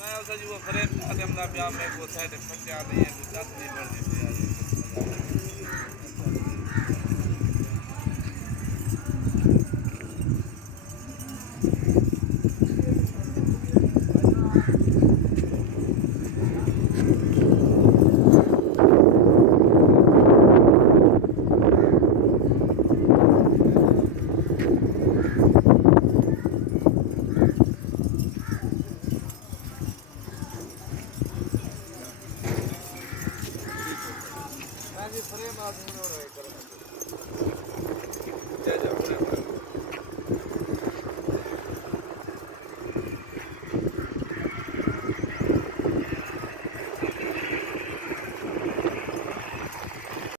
मैं उसे जो फ्रेम कदम दा प्यार में वो साइड पट्टिया नहीं है कुछ दस नहीं बढ़ जाती है मैं भी फ्रेम आदमी हो रहा है